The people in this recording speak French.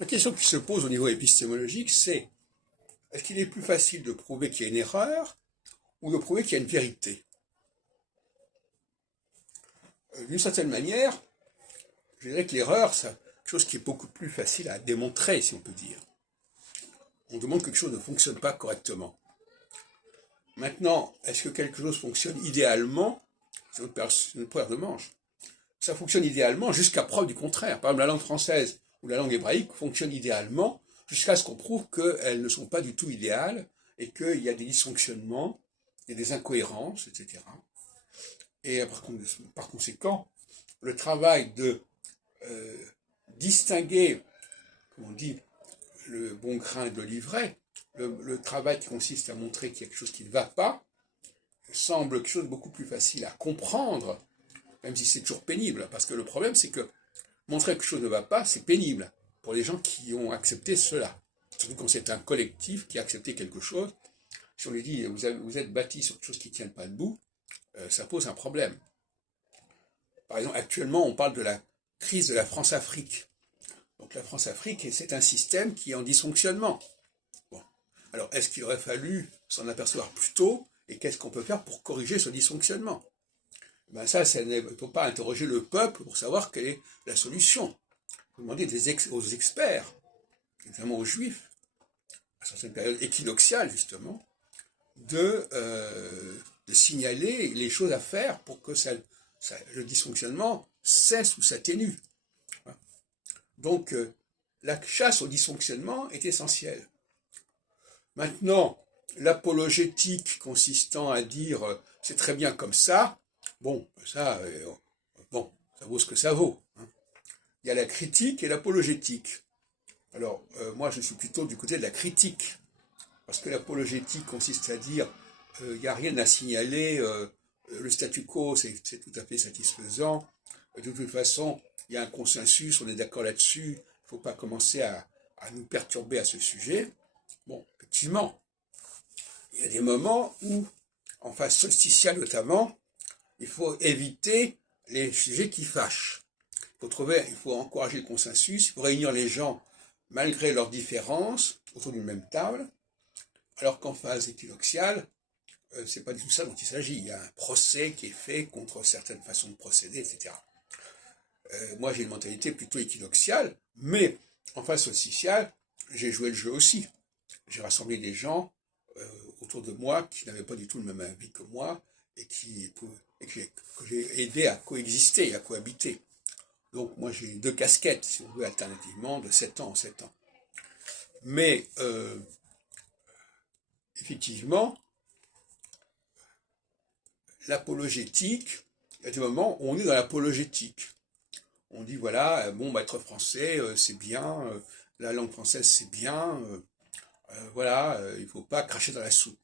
La question qui se pose au niveau épistémologique, c'est est-ce qu'il est plus facile de prouver qu'il y a une erreur ou de prouver qu'il y a une vérité? D'une certaine manière, je dirais que l'erreur, c'est quelque chose qui est beaucoup plus facile à démontrer, si on peut dire. On demande que quelque chose ne fonctionne pas correctement. Maintenant, est-ce que quelque chose fonctionne idéalement? C'est une paire de manches. Ça fonctionne idéalement jusqu'à preuve du contraire. Par exemple, la langue française ou la langue hébraïque fonctionnent idéalement jusqu'à ce qu'on prouve qu'elles ne sont pas du tout idéales et qu'il y a des dysfonctionnements, il y a des incohérences, etc. Et par conséquent, le travail de euh, distinguer, comme on dit, le bon grain de l'ivraie, le travail qui consiste à montrer qu'il y a quelque chose qui ne va pas, semble quelque chose de beaucoup plus facile à comprendre, même si c'est toujours pénible, parce que le problème c'est que montrer que quelque chose ne va pas, c'est pénible pour les gens qui ont accepté cela. Surtout quand c'est un collectif qui a accepté quelque chose. Si on lui dit vous êtes bâti sur quelque chose qui ne tient pas debout, ça pose un problème. Par exemple, actuellement, on parle de la crise de la France-Afrique. Donc la France-Afrique, c'est un système qui est en dysfonctionnement. Bon. Alors, est-ce qu'il aurait fallu s'en apercevoir plus tôt et qu'est-ce qu'on peut faire pour corriger ce dysfonctionnement? Ben ça il ne faut pas interroger le peuple pour savoir quelle est la solution. Il faut demander aux experts, notamment aux juifs, à certaines périodes équinoxiales justement, de signaler les choses à faire pour que le dysfonctionnement cesse ou s'atténue. Donc, la chasse au dysfonctionnement est essentielle. Maintenant, l'apologétique consistant à dire c'est très bien comme ça, bon, ça vaut ce que ça vaut. Hein. Il y a la critique et l'apologétique. Alors, moi, je suis plutôt du côté de la critique, parce que l'apologétique consiste à dire il n'y a rien à signaler, le statu quo, c'est tout à fait satisfaisant. De toute façon, il y a un consensus, on est d'accord là-dessus, il ne faut pas commencer à nous perturber à ce sujet. Bon, effectivement, il y a des moments où, en phase solsticiale notamment, il faut éviter les sujets qui fâchent. Il faut encourager le consensus, il faut réunir les gens malgré leurs différences autour d'une même table, alors qu'en phase équinoxiale, c'est pas du tout ça dont il s'agit. Il y a un procès qui est fait contre certaines façons de procéder, etc. Moi, j'ai une mentalité plutôt équinoxiale, mais en phase solsticiale, j'ai joué le jeu aussi. J'ai rassemblé des gens autour de moi qui n'avaient pas du tout le même avis que moi et que j'ai aidé à coexister et à cohabiter. Donc moi j'ai deux casquettes, si on veut, alternativement, de 7 ans en 7 ans. Mais effectivement, l'apologétique, il y a des moments où on est dans l'apologétique. On dit voilà, bon, être français, c'est bien, la langue française, c'est bien, voilà, il ne faut pas cracher dans la soupe.